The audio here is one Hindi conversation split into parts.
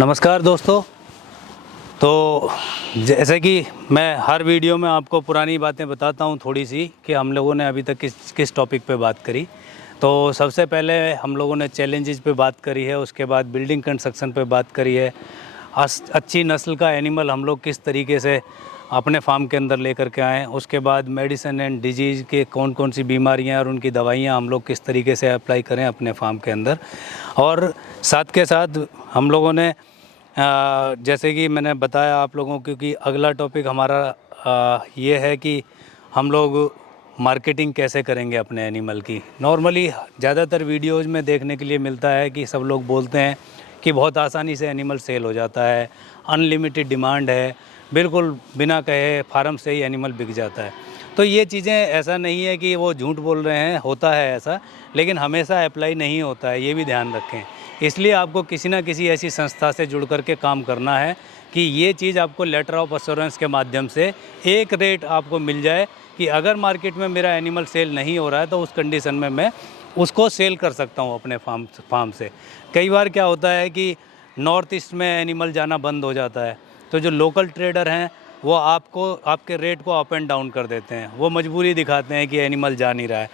नमस्कार दोस्तों। तो जैसे कि मैं हर वीडियो में आपको पुरानी बातें बताता हूं थोड़ी सी कि हम लोगों ने अभी तक किस किस टॉपिक पे बात करी। तो सबसे पहले हम लोगों ने चैलेंजेस पे बात करी है, उसके बाद बिल्डिंग कंस्ट्रक्शन पे बात करी है। अच्छी नस्ल का एनिमल हम लोग किस तरीके से अपने फार्म के अंदर लेकर के आएँ। उसके बाद मेडिसिन एंड डिजीज़ के कौन कौन सी बीमारियां और उनकी दवाइयां हम लोग किस तरीके से अप्लाई करें अपने फार्म के अंदर। और साथ के साथ हम लोगों ने जैसे कि मैंने बताया आप लोगों को कि अगला टॉपिक हमारा ये है कि हम लोग मार्केटिंग कैसे करेंगे अपने एनिमल की। नॉर्मली ज़्यादातर वीडियोज़ में देखने के लिए मिलता है कि सब लोग बोलते हैं कि बहुत आसानी से एनिमल सेल हो जाता है, अनलिमिटेड डिमांड है, बिल्कुल बिना कहे फार्म से ही एनिमल बिक जाता है। तो ये चीज़ें ऐसा नहीं है कि वो झूठ बोल रहे हैं, होता है ऐसा, लेकिन हमेशा अप्लाई नहीं होता है, ये भी ध्यान रखें। इसलिए आपको किसी ना किसी ऐसी संस्था से जुड़ कर के काम करना है कि ये चीज़ आपको लेटर ऑफ अश्योरेंस के माध्यम से एक रेट आपको मिल जाए कि अगर मार्केट में मेरा एनिमल सेल नहीं हो रहा है तो उस कंडीशन में मैं उसको सेल कर सकता हूँ अपने फार्म से। कई बार क्या होता है कि नॉर्थ ईस्ट में एनिमल जाना बंद हो जाता है, तो जो लोकल ट्रेडर हैं वो आपको आपके रेट को अप एंड डाउन कर देते हैं। वो मजबूरी दिखाते हैं कि एनिमल जा नहीं रहा है।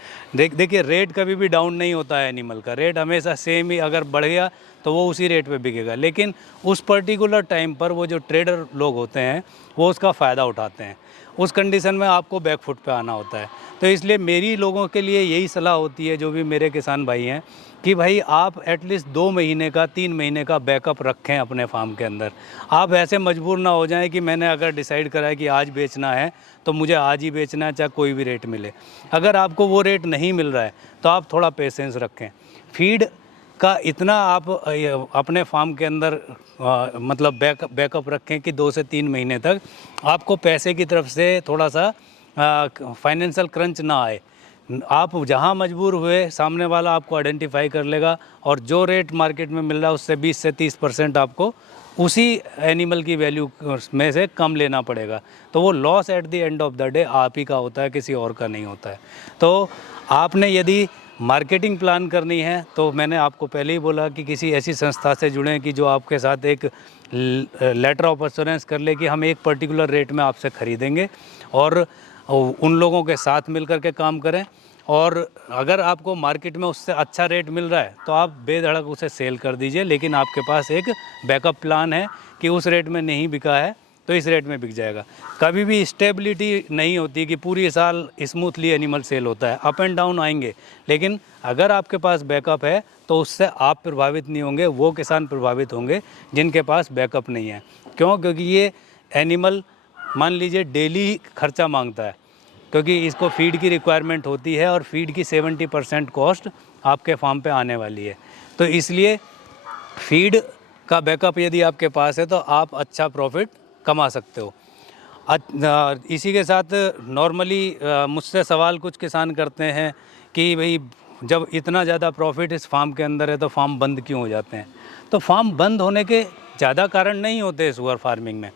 देखिए रेट कभी भी डाउन नहीं होता है एनिमल का, रेट हमेशा सेम ही, अगर बढ़ गया तो वो उसी रेट पे बिकेगा। लेकिन उस पर्टिकुलर टाइम पर वो जो ट्रेडर लोग होते हैं वो उसका फ़ायदा उठाते हैं। उस कंडीशन में आपको बैकफुट पे आना होता है। तो इसलिए मेरी लोगों के लिए यही सलाह होती है, जो भी मेरे किसान भाई हैं, कि भाई आप एटलीस्ट 2 महीने का 3 महीने का बैकअप रखें अपने फार्म के अंदर। आप ऐसे मजबूर ना हो जाएं कि मैंने अगर डिसाइड करा है कि आज बेचना है तो मुझे आज ही बेचना है, चाहे कोई भी रेट मिले। अगर आपको वो रेट नहीं मिल रहा है तो आप थोड़ा पेशेंस रखें। फीड का इतना आप अपने फार्म के अंदर मतलब बैकअप रखें कि 2 से 3 महीने तक आपको पैसे की तरफ से थोड़ा सा फाइनेंशियल क्रंच ना आए। आप जहां मजबूर हुए, सामने वाला आपको आइडेंटिफाई कर लेगा और जो रेट मार्केट में मिल रहा है उससे 20 से 30% आपको उसी एनिमल की वैल्यू में से कम लेना पड़ेगा। तो वो loss at the end of the day आप ही का होता है, किसी और का नहीं होता है। तो आपने यदि मार्केटिंग प्लान करनी है तो मैंने आपको पहले ही बोला कि किसी ऐसी संस्था से जुड़ें कि जो आपके साथ एक लेटर ऑफ एश्योरेंस कर ले कि हम एक पर्टिकुलर रेट में आपसे ख़रीदेंगे, और उन लोगों के साथ मिलकर के काम करें। और अगर आपको मार्केट में उससे अच्छा रेट मिल रहा है तो आप बेधड़क उसे सेल कर दीजिए, लेकिन आपके पास एक बैकअप प्लान है कि उस रेट में नहीं बिका है तो इस रेट में बिक जाएगा। कभी भी स्टेबिलिटी नहीं होती कि पूरी साल स्मूथली एनिमल सेल होता है, अप एंड डाउन आएंगे। लेकिन अगर आपके पास बैकअप है तो उससे आप प्रभावित नहीं होंगे, वो किसान प्रभावित होंगे जिनके पास बैकअप नहीं है। क्यों? क्योंकि ये एनिमल मान लीजिए डेली खर्चा मांगता है, क्योंकि इसको फीड की रिक्वायरमेंट होती है और फीड की 70% कॉस्ट आपके फार्म पे आने वाली है। तो इसलिए फीड का बैकअप यदि आपके पास है तो आप अच्छा प्रॉफिट कमा सकते हो। इसी के साथ नॉर्मली मुझसे सवाल कुछ किसान करते हैं कि भाई जब इतना ज़्यादा प्रॉफिट इस फार्म के अंदर है तो फार्म बंद क्यों हो जाते हैं। तो फार्म बंद होने के ज़्यादा कारण नहीं होते शुगर फार्मिंग में,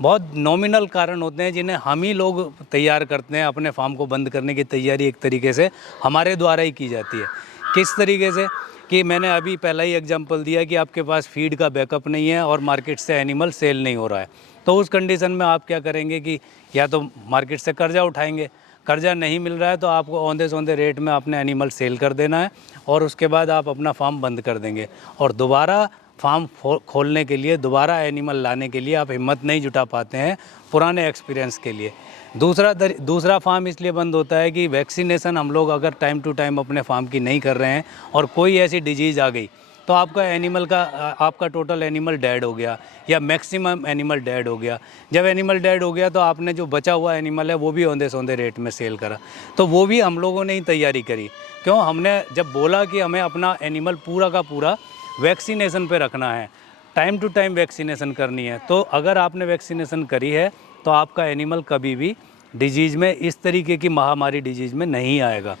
बहुत नॉमिनल कारण होते हैं जिन्हें हम ही लोग तैयार करते हैं। अपने फार्म को बंद करने की तैयारी एक तरीके से हमारे द्वारा ही की जाती है। किस तरीके से कि मैंने अभी पहला ही एग्जांपल दिया कि आपके पास फीड का बैकअप नहीं है और मार्केट से एनिमल सेल नहीं हो रहा है। तो उस कंडीशन में आप क्या करेंगे कि या तो मार्केट से कर्जा उठाएंगे, कर्जा नहीं मिल रहा है तो आपको औंधे सौंधे रेट में अपने एनिमल सेल कर देना है और उसके बाद आप अपना फार्म बंद कर देंगे। और दोबारा फार्म खोलने के लिए, दोबारा एनिमल लाने के लिए आप हिम्मत नहीं जुटा पाते हैं पुराने एक्सपीरियंस के लिए। दूसरा फार्म इसलिए बंद होता है कि वैक्सीनेशन हम लोग अगर टाइम टू टाइम अपने फार्म की नहीं कर रहे हैं और कोई ऐसी डिजीज़ आ गई तो आपका टोटल एनिमल डेड हो गया या मैक्सिमम एनिमल डेड हो गया। जब एनिमल डेड हो गया तो आपने जो बचा हुआ एनिमल है वो भी औंधे सौंधे रेट में सेल करा। तो वो भी हम लोगों ने ही तैयारी करी। क्यों? हमने जब बोला कि हमें अपना एनिमल पूरा का पूरा वैक्सीनेशन पे रखना है, टाइम टू टाइम वैक्सीनेशन करनी है, तो अगर आपने वैक्सीनेशन करी है तो आपका एनिमल कभी भी डिजीज़ में, इस तरीके की महामारी डिजीज़ में नहीं आएगा।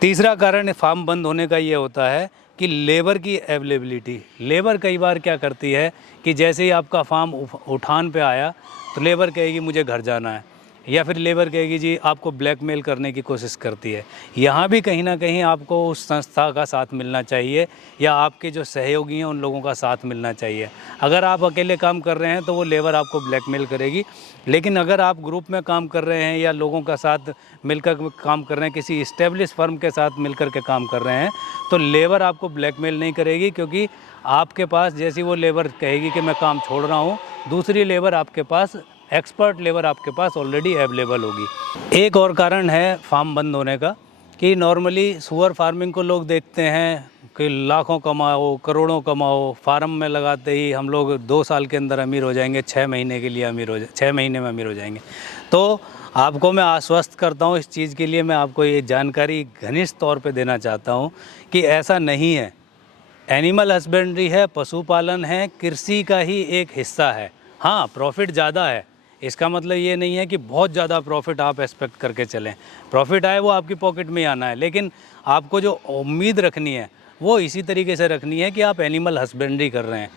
तीसरा कारण फार्म बंद होने का ये होता है कि लेबर की अवेलेबिलिटी। लेबर कई बार क्या करती है कि जैसे ही आपका फार्म उठान पे आया तो लेबर कहेगी मुझे घर जाना है, या फिर लेबर कहेगी जी आपको ब्लैकमेल करने की कोशिश करती है। यहाँ भी कहीं ना कहीं आपको उस संस्था का साथ मिलना चाहिए या आपके जो सहयोगी हैं उन लोगों का साथ मिलना चाहिए। अगर आप अकेले काम कर रहे हैं तो वो लेबर आपको ब्लैकमेल करेगी, लेकिन अगर आप ग्रुप में काम कर रहे हैं या लोगों का साथ मिलकर काम कर रहे हैं, किसी इस्टेब्लिश फर्म के साथ मिलकर के काम कर रहे हैं, तो लेबर आपको ब्लैकमेल नहीं करेगी, क्योंकि आपके पास जैसी वो लेबर कहेगी कि मैं काम छोड़ रहा हूँ, दूसरी लेबर आपके पास, एक्सपर्ट लेबर आपके पास ऑलरेडी अवेलेबल होगी। एक और कारण है फार्म बंद होने का कि नॉर्मली सुअर फार्मिंग को लोग देखते हैं कि लाखों कमाओ, करोड़ों कमाओ, फार्म में लगाते ही हम लोग 2 साल के अंदर अमीर हो जाएंगे, 6 महीने के लिए अमीर हो 6 महीने में अमीर हो जाएंगे। तो आपको मैं आश्वस्त करता हूँ, इस चीज़ के लिए मैं आपको ये जानकारी घनिष्ठ तौर पे देना चाहता हूँ कि ऐसा नहीं है। एनिमल हस्बेंड्री है, पशुपालन है, कृषि का ही एक हिस्सा है। हाँ, प्रॉफिट ज़्यादा है, इसका मतलब ये नहीं है कि बहुत ज़्यादा प्रॉफिट आप एक्सपेक्ट करके चलें। प्रॉफिट आए वो आपकी पॉकेट में ही आना है, लेकिन आपको जो उम्मीद रखनी है वो इसी तरीके से रखनी है कि आप एनिमल हस्बेंड्री कर रहे हैं।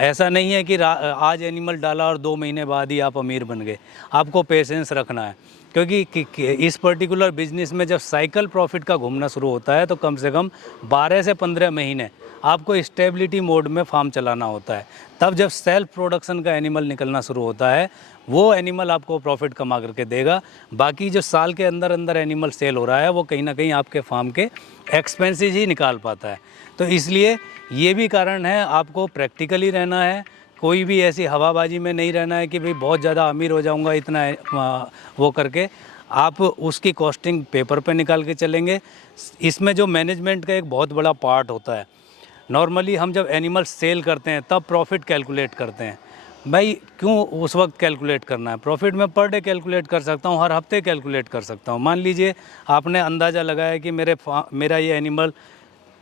ऐसा नहीं है कि आज एनिमल डाला और 2 महीने बाद ही आप अमीर बन गए। आपको पेशेंस रखना है, क्योंकि इस पर्टिकुलर बिजनेस में जब साइकिल प्रॉफिट का घूमना शुरू होता है तो कम से कम 12 से 15 महीने आपको स्टेबिलिटी मोड में फार्म चलाना होता है। तब जब सेल्फ प्रोडक्शन का एनिमल निकलना शुरू होता है, वो एनिमल आपको प्रॉफिट कमा करके देगा। बाकी जो साल के अंदर अंदर एनिमल सेल हो रहा है वो कहीं ना कहीं आपके फार्म के एक्सपेंसेस ही निकाल पाता है। तो इसलिए ये भी कारण है, आपको प्रैक्टिकली रहना है, कोई भी ऐसी हवाबाजी में नहीं रहना है कि भाई बहुत ज़्यादा अमीर हो जाऊंगा इतना वो करके। आप उसकी कॉस्टिंग पेपर पे निकाल के चलेंगे। इसमें जो मैनेजमेंट का एक बहुत बड़ा पार्ट होता है, नॉर्मली हम जब एनिमल सेल करते हैं तब प्रॉफिट कैलकुलेट करते हैं। भाई क्यों उस वक्त कैलकुलेट करना है? प्रॉफिट में पर डे कैलकुलेट कर सकता हूँ, हर हफ्ते कैलकुलेट कर सकता हूँ। मान लीजिए आपने अंदाज़ा लगाया कि मेरा ये एनिमल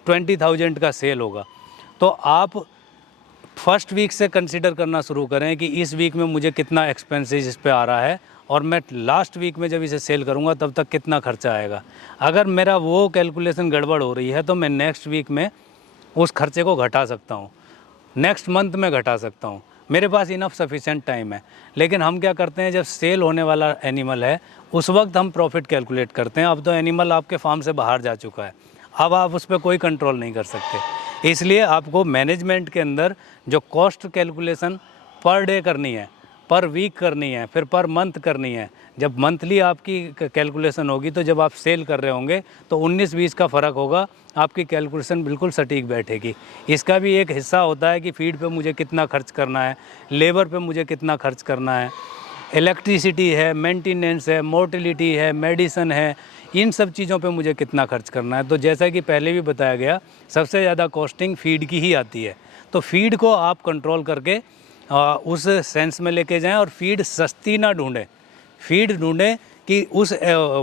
20,000 का सेल होगा, तो आप फर्स्ट वीक से कंसिडर करना शुरू करें कि इस वीक में मुझे कितना एक्सपेंसेस इस पे आ रहा है और मैं लास्ट वीक में जब इसे सेल करूंगा तब तक कितना खर्चा आएगा। अगर मेरा वो कैलकुलेशन गड़बड़ हो रही है तो मैं नेक्स्ट वीक में उस खर्चे को घटा सकता हूँ, नेक्स्ट मंथ में घटा सकता हूँ। मेरे पास इनफ सफिशेंट टाइम है। लेकिन हम क्या करते हैं, जब सेल होने वाला एनिमल है उस वक्त हम प्रॉफिट कैलकुलेट करते हैं। अब तो एनिमल आपके फार्म से बाहर जा चुका है, अब आप उस पर कोई कंट्रोल नहीं कर सकते। इसलिए आपको मैनेजमेंट के अंदर जो कॉस्ट कैलकुलेशन पर डे करनी है, पर वीक करनी है, फिर पर मंथ करनी है। जब मंथली आपकी कैलकुलेशन होगी तो जब आप सेल कर रहे होंगे तो 19-20 का फ़र्क होगा, आपकी कैलकुलेशन बिल्कुल सटीक बैठेगी। इसका भी एक हिस्सा होता है कि फीड पे मुझे कितना खर्च करना है, लेबर पे मुझे कितना खर्च करना है, इलेक्ट्रिसिटी है, मेंटेनेंस है, मोर्टिलिटी है, मेडिसन है, इन सब चीज़ों पे मुझे कितना खर्च करना है। तो जैसा कि पहले भी बताया गया, सबसे ज़्यादा कॉस्टिंग फीड की ही आती है। तो फीड को आप कंट्रोल करके उस सेंस में लेके जाएं और फीड सस्ती ना ढूंढें। फीड ढूंढें कि उस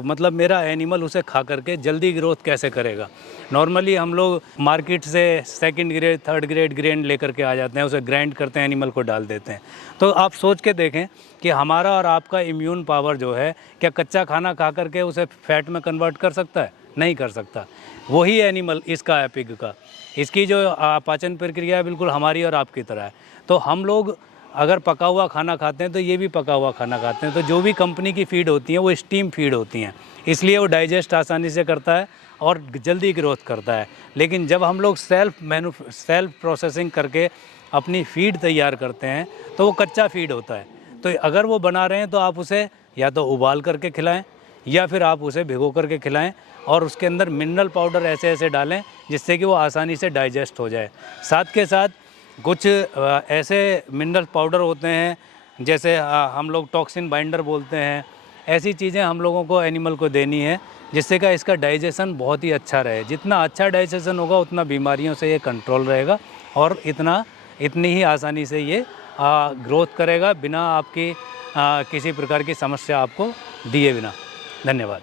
मतलब मेरा एनिमल उसे खा करके जल्दी ग्रोथ कैसे करेगा। नॉर्मली हम लोग मार्केट से second grade, third grade grain लेकर के आ जाते हैं, उसे ग्राइंड करते हैं, एनिमल को डाल देते हैं। तो आप सोच के देखें कि हमारा और आपका इम्यून पावर जो है, क्या कच्चा खाना खा करके उसे फैट में कन्वर्ट कर सकता है? नहीं कर सकता। वही एनिमल इसका है, पिग का, इसकी जो पाचन प्रक्रिया है बिल्कुल हमारी और आपकी तरह है। तो हम लोग अगर पका हुआ खाना खाते हैं तो ये भी पका हुआ खाना खाते हैं। तो जो भी कंपनी की फीड होती हैं वो स्टीम फीड होती हैं, इसलिए वो डाइजेस्ट आसानी से करता है और जल्दी ग्रोथ करता है। लेकिन जब हम लोग सेल्फ प्रोसेसिंग करके अपनी फीड तैयार करते हैं तो वो कच्चा फीड होता है। तो अगर वो बना रहे हैं तो आप उसे या तो उबाल करके खिलाएं या फिर आप उसे भिगो करके खिलाएं और उसके अंदर मिनरल पाउडर ऐसे ऐसे डालें जिससे कि वो आसानी से डाइजेस्ट हो जाए। साथ के साथ कुछ ऐसे मिनरल पाउडर होते हैं जैसे हम लोग टॉक्सिन बाइंडर बोलते हैं, ऐसी चीज़ें हम लोगों को एनिमल को देनी है जिससे कि इसका डाइजेशन बहुत ही अच्छा रहे। जितना अच्छा डाइजेशन होगा उतना बीमारियों से ये कंट्रोल रहेगा और इतनी ही आसानी से ये ग्रोथ करेगा बिना आपकी किसी प्रकार की समस्या आपको दिए बिना। धन्यवाद।